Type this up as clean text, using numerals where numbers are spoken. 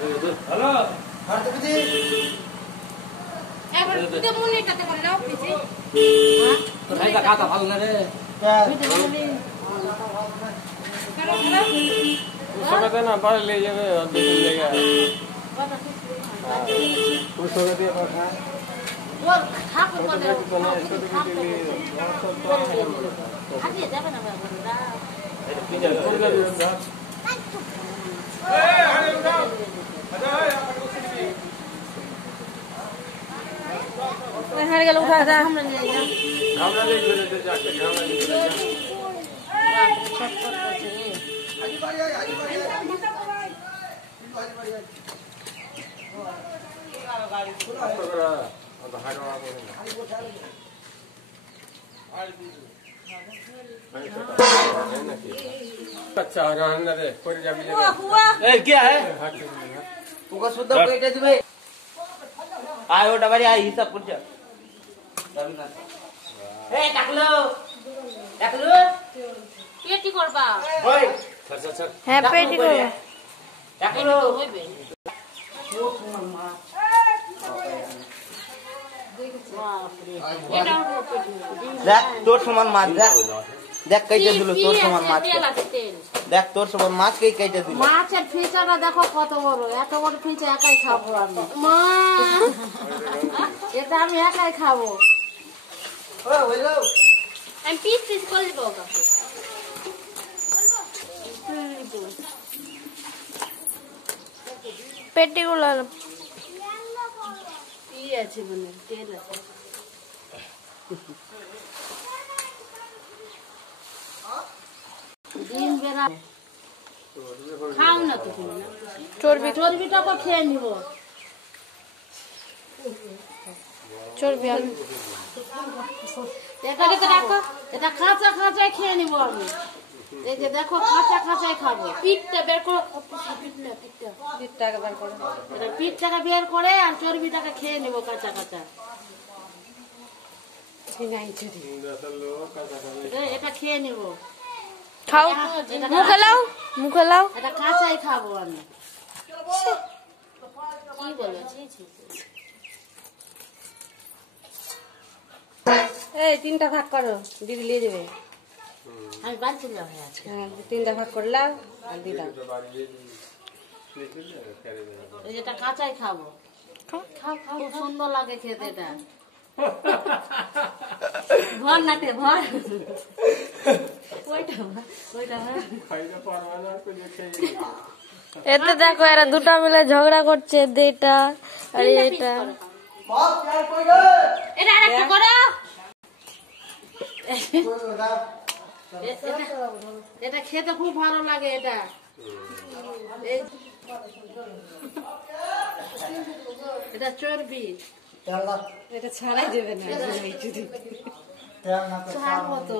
hello হারতে বুঝি এবার তুই মুনিটাতে করে দাও পিছে তোরাই কা কাটা ভালো না রে সকালে না পারে ले যাবে দুদিন লেগে সকালে দিয়ে পাঠা ওর খাকো বলে আজকে যাবে না বাবা এটা কি যাবে করে যাবে এই আরে উঠাও আরে ওই হারে গেল উঠা যা আমরা নিয়ে যাই আমরা ले গেলে যাকে আমরা ले আজি বাড়ি আয় আজি বাড়ি আয় আজি বাড়ি আয় গাড়ি শুনো করা আর হাড়ওয়া করে না খালি বসে আলো अच्छा रहने दे कोई जाबी ले ए क्या है তোকে শুদ্ধ কইটা দিবে आय ओ डबरी आय हिसाब कर जा ए टाकलो পেটি করবা ओए सर হ্যাঁ পেটি করো टाकलो হইবে এটা পেটি দেখ তোর সমান মাছ দেখ দেখ কইটা দিল তোর সমান মাছ তেল আছে তেল দেখ তোর সমান মাছ কইটা দিল মাছের ফিচারটা দেখো কত বড় এত বড় ফিচার একাই খাবো আমি মা এটা আমি একাই খাবো ও হইলো আমি পিস পিস করে দেবো কাকু পেটি গুলো ই আছে মানে তেল আছে দিন বেলা খাও না তো তুমি না চর্বিটা তো খেয়ে নিব চর্বি আলু এটা রাখো এটা কাঁচা কাঁচাই খেয়ে নিব আমি এই যে দেখো কাঁচা কাঁচাই খাবো পিঠটা বের করো পিঠটাকে বের করো এটা পিঠটাকে বের করে আর চর্বিটাকে খেয়ে নিব কাঁচা কাঁচা এটা খেয়ে নিব খাও মুখে লাও এটা কাঁচাই খাবো আমি কি বলো এই তিনটা ভাগ করো দিদি নিয়ে যাবে আমি বাড়িতে যাবো আজকে তিনটা ভাগ করলাম আর দিলাম এটা কাঁচাই খাবো খুব সুন্দর লাগে খেতে এটা ভর নাটে ভর এতে দেখো এরা দুটা মিলে ঝগড়া করছে এটা আর এটা বাপ চাই কই রে এটা আরেকটা করো এটা খেতে খুব ভালো লাগে এটা এটা চর্বি তেল না এটা ছাড়াই দেবে না তেল না ছাড় মতো